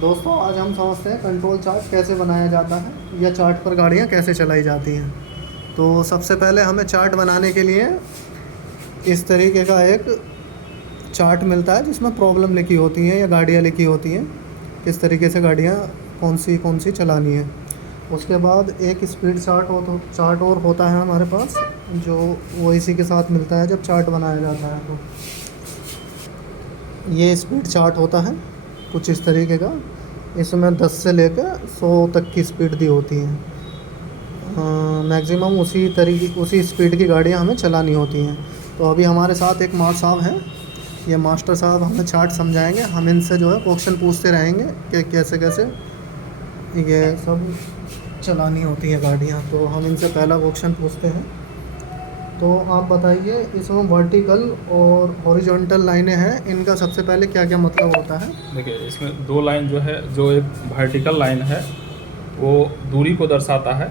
दोस्तों आज हम समझते हैं कंट्रोल चार्ट कैसे बनाया जाता है या चार्ट पर गाड़ियाँ कैसे चलाई जाती हैं। तो सबसे पहले हमें चार्ट बनाने के लिए इस तरीके का एक चार्ट मिलता है जिसमें प्रॉब्लम लिखी होती हैं या गाड़ियाँ लिखी होती हैं, किस तरीके से गाड़ियाँ कौन सी चलानी है। उसके बाद एक स्पीड चार्ट और होता है हमारे पास, जो वो इसी के साथ मिलता है जब चार्ट बनाया जाता है। तो ये स्पीड चार्ट होता है कुछ इस तरीके का, इसमें 10 से लेकर 100 तक की स्पीड दी होती है। मैक्सिमम उसी स्पीड की गाड़ियाँ हमें चलानी होती हैं। तो अभी हमारे साथ एक मास्टर साहब हैं, ये मास्टर साहब हमें चार्ट समझाएंगे। हम इनसे जो है क्वेश्चन पूछते रहेंगे कि कैसे कैसे ये सब चलानी होती हैं गाड़ियाँ। तो हम इनसे पहला क्वेश्चन पूछते हैं। तो आप बताइए, इसमें वर्टिकल और हॉरिजॉन्टल लाइनें हैं, इनका सबसे पहले क्या क्या मतलब होता है? देखिए, इसमें दो लाइन जो है, जो एक वर्टिकल लाइन है वो दूरी को दर्शाता है।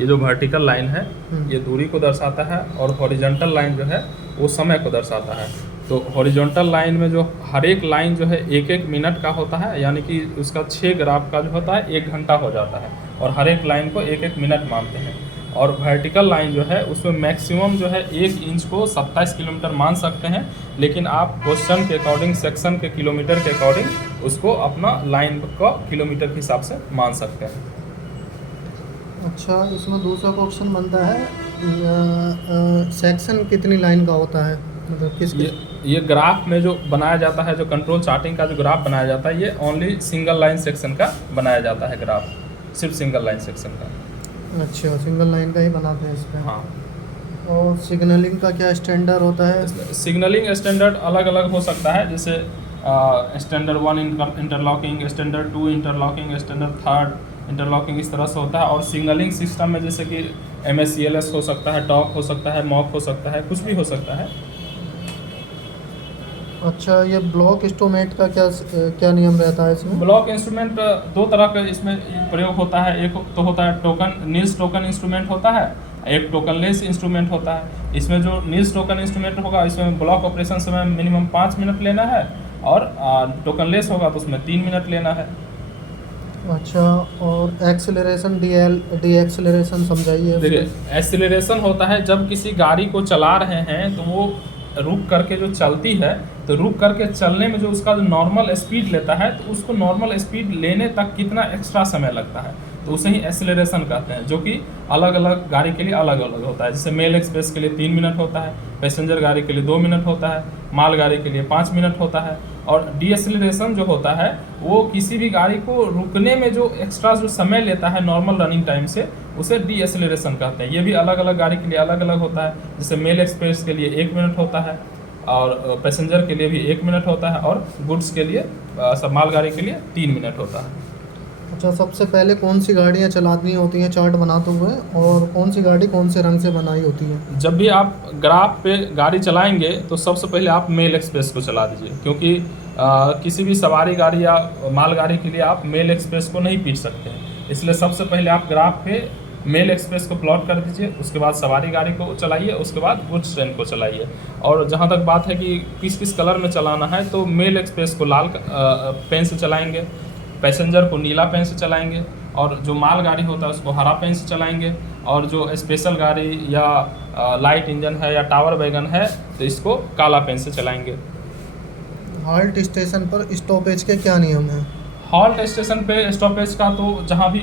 ये जो वर्टिकल लाइन है ये दूरी को दर्शाता है, और हॉरिजॉन्टल लाइन जो है वो समय को दर्शाता है। तो हॉरिजॉन्टल लाइन में जो हर एक लाइन जो है 1-1 मिनट का होता है, यानी कि उसका 6 ग्राफ का जो होता है 1 घंटा हो जाता है, और हर एक लाइन को 1-1 मिनट मानते हैं। और वर्टिकल लाइन जो है उसमें मैक्सिमम जो है 1 इंच को 27 किलोमीटर मान सकते हैं, लेकिन आप क्वेश्चन के अकॉर्डिंग, सेक्शन के किलोमीटर के अकॉर्डिंग उसको अपना लाइन का किलोमीटर के हिसाब से मान सकते हैं। अच्छा, इसमें दूसरा क्वेश्चन बनता है, सेक्शन कितनी लाइन का होता है, मतलब किस ये ग्राफ में जो बनाया जाता है, जो कंट्रोल चार्टिंग का जो ग्राफ बनाया जाता है, ये ओनली सिंगल लाइन सेक्शन का बनाया जाता है ग्राफ, सिर्फ सिंगल लाइन सेक्शन का। अच्छा, सिंगल लाइन का ही बनाते हैं इस पर। हाँ। और सिग्नलिंग का क्या स्टैंडर्ड होता है? सिग्नलिंग स्टैंडर्ड अलग अलग हो सकता है, जैसे standard 1 interlocking, standard 2 interlocking, standard 3 interlocking, इस तरह से होता है। और सिग्नलिंग सिस्टम में जैसे कि MSCLS हो सकता है, टॉक हो सकता है, मॉक हो सकता है, कुछ भी हो सकता है। अच्छा, ये ब्लॉक इंस्ट्रूमेंट का क्या नियम रहता है इसमें? ब्लॉक इंस्ट्रूमेंट दो तरह का इसमें प्रयोग होता है। एक तो होता है टोकन, नील्स टोकन इंस्ट्रूमेंट होता है, एक टोकनलेस इंस्ट्रूमेंट होता है। इसमें जो नील्स टोकन इंस्ट्रूमेंट होगा, इसमें ब्लॉक ऑपरेशन समय मिनिमम 5 मिनट लेना है, और टोकनलेस होगा तो उसमें 3 मिनट लेना है। अच्छा, और एक्सेलरेशन डी एक्सेलरेशन समझाइए। देखिए, एक्सीलरेशन होता है जब किसी गाड़ी को चला रहे हैं तो वो रुक करके जो चलती है, तो रुक करके चलने में जो उसका जो नॉर्मल स्पीड लेता है, तो उसको नॉर्मल स्पीड लेने तक कितना एक्स्ट्रा समय लगता है, तो उसे ही एक्सीलरेशन कहते हैं, जो कि अलग अलग गाड़ी के लिए अलग अलग होता है। जैसे मेल एक्सप्रेस के लिए 3 मिनट होता है, पैसेंजर गाड़ी के लिए 2 मिनट होता है, माल गाड़ी के लिए 5 मिनट होता है। और डीएक्सीलरेशन जो होता है वो किसी भी गाड़ी को रुकने में जो एक्स्ट्रा जो समय लेता है नॉर्मल रनिंग टाइम से, उसे डीएक्सीलरेशन कहते हैं। ये भी अलग अलग गाड़ी के लिए अलग अलग होता है। जैसे मेल एक्सप्रेस के लिए 1 मिनट होता है, और पैसेंजर के लिए भी 1 मिनट होता है, और गुड्स के लिए, सब माल गाड़ी के लिए 3 मिनट होता है। अच्छा, सबसे पहले कौन सी गाड़ियाँ चलानी होती हैं चार्ट बनाते हुए, और कौन सी गाड़ी कौन से रंग से बनाई होती है? जब भी आप ग्राफ पे गाड़ी चलाएंगे तो सबसे पहले आप मेल एक्सप्रेस को चला दीजिए, क्योंकि किसी भी सवारी गाड़ी या माल गाड़ी के लिए आप मेल एक्सप्रेस को नहीं पीट सकते हैं। इसलिए सबसे पहले आप ग्राफ पे मेल एक्सप्रेस को प्लॉट कर दीजिए, उसके बाद सवारी गाड़ी को चलाइए, उसके बाद गुड्स ट्रेन को चलाइए। और जहाँ तक बात है कि किस किस कलर में चलाना है, तो मेल एक्सप्रेस को लाल पेन से चलाएँगे, पैसेंजर को नीला पेन से चलाएंगे, और जो माल गाड़ी होता है उसको हरा पेन से चलाएंगे, और जो स्पेशल गाड़ी या लाइट इंजन है या टावर वैगन है तो इसको काला पेन से चलाएंगे। हाल्ट स्टेशन पर स्टॉपेज के क्या नियम हैं? हॉल्ट स्टेशन पे स्टॉपेज का तो जहाँ भी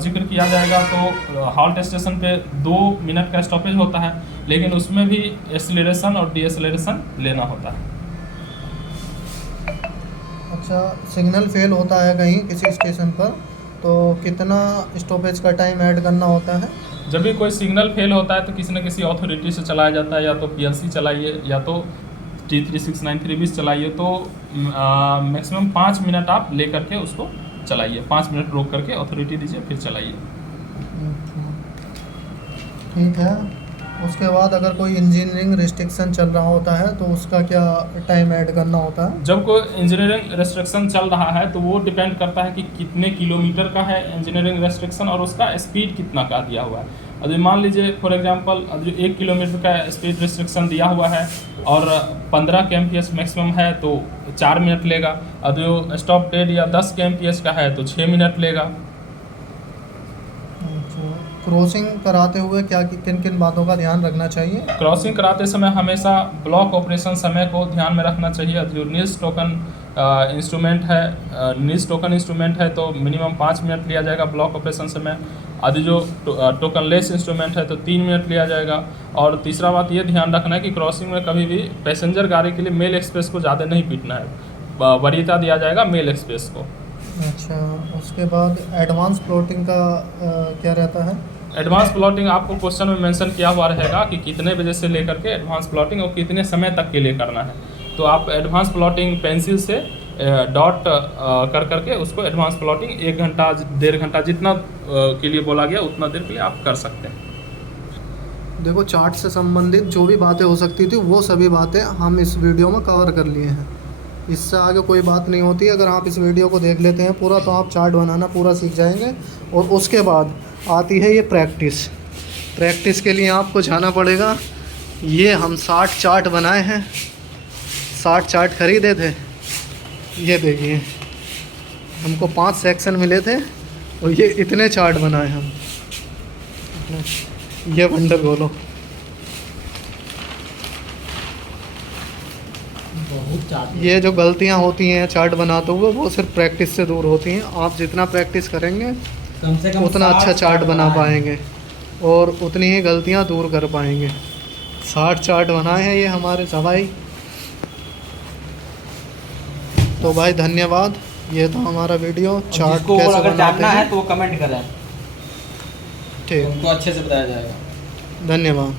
जिक्र किया जाएगा, तो हॉल्ट स्टेशन पे 2 मिनट का स्टॉपेज होता है, लेकिन उसमें भी एक्सीलरेशन और डीएक्सीलरेशन लेना होता है। अच्छा, सिग्नल फेल होता है कहीं किसी स्टेशन पर, तो कितना स्टॉपेज का टाइम ऐड करना होता है? जब भी कोई सिग्नल फेल होता है तो किसी न किसी अथॉरिटी से चलाया जाता है, या तो PLC चलाइए या तो T3693 भी चलाइए। तो मैक्सिमम 5 मिनट आप ले करके उसको चलाइए, 5 मिनट रोक करके अथॉरिटी दीजिए, फिर चलाइए। ठीक है। उसके बाद अगर कोई इंजीनियरिंग रिस्ट्रिक्शन चल रहा होता है तो उसका क्या टाइम ऐड करना होता है? जब कोई इंजीनियरिंग रेस्ट्रिक्शन चल रहा है तो वो डिपेंड करता है कि कितने किलोमीटर का है इंजीनियरिंग रेस्ट्रिक्शन, और उसका स्पीड कितना का दिया हुआ है। अभी मान लीजिए फॉर एग्जांपल अभी 1 किलोमीटर का स्पीड रिस्ट्रिक्शन दिया हुआ है और 15 kmph मैक्सिमम है तो 4 मिनट लेगा। अभी वो स्टॉप डेड या 10 kmph का है तो 6 मिनट लेगा। क्रॉसिंग कराते हुए क्या किन किन बातों का ध्यान रखना चाहिए? क्रॉसिंग कराते समय हमेशा ब्लॉक ऑपरेशन समय को ध्यान में रखना चाहिए। जो नीज टोकन इंस्ट्रूमेंट है, नीज टोकन इंस्ट्रूमेंट है तो मिनिमम 5 मिनट लिया जाएगा ब्लॉक ऑपरेशन समय। यदि जो टोकन लेस इंस्ट्रूमेंट है तो 3 मिनट लिया जाएगा। और तीसरा बात ये ध्यान रखना है कि क्रॉसिंग में कभी भी पैसेंजर गाड़ी के लिए मेल एक्सप्रेस को ज़्यादा नहीं पीटना है, वरीयता दिया जाएगा मेल एक्सप्रेस को। अच्छा, उसके बाद एडवांस प्लॉटिंग का क्या रहता है? एडवांस प्लॉटिंग आपको क्वेश्चन में मेंशन किया हुआ रहेगा कि कितने बजे से लेकर के एडवांस प्लॉटिंग और कितने समय तक के लिए करना है। तो आप एडवांस प्लॉटिंग पेंसिल से डॉट कर करके उसको एडवांस प्लॉटिंग 1 घंटा 1.5 घंटा जितना के लिए बोला गया उतना देर के लिए आप कर सकते हैं। देखो, चार्ट से संबंधित जो भी बातें हो सकती थी वो सभी बातें हम इस वीडियो में कवर कर लिए हैं। इससे आगे कोई बात नहीं होती। अगर आप इस वीडियो को देख लेते हैं पूरा तो आप चार्ट बनाना पूरा सीख जाएंगे। और उसके बाद आती है ये प्रैक्टिस। प्रैक्टिस के लिए आपको जाना पड़ेगा। ये हम 60 चार्ट बनाए हैं, 60 चार्ट खरीदे थे। ये देखिए, हमको 5 सेक्शन मिले थे और ये इतने चार्ट बनाए हम। ये बंडल बोलो, बहुत चार्ट। ये जो गलतियां होती हैं चार्ट बनाते हुए वो सिर्फ प्रैक्टिस से दूर होती हैं। आप जितना प्रैक्टिस करेंगे कम से कम उतना 60 अच्छा चार्ट बना बनाए। पाएंगे और उतनी ही गलतियां दूर कर पाएंगे। 60 चार्ट बनाए हैं ये हमारे सभाई। तो भाई धन्यवाद। ये था हमारा वीडियो चार्ट जिसको कैसे अगर बनाते जानना है हैं। तो वो कमेंट करें, ठीक, उनको अच्छे से बताया जाएगा। धन्यवाद।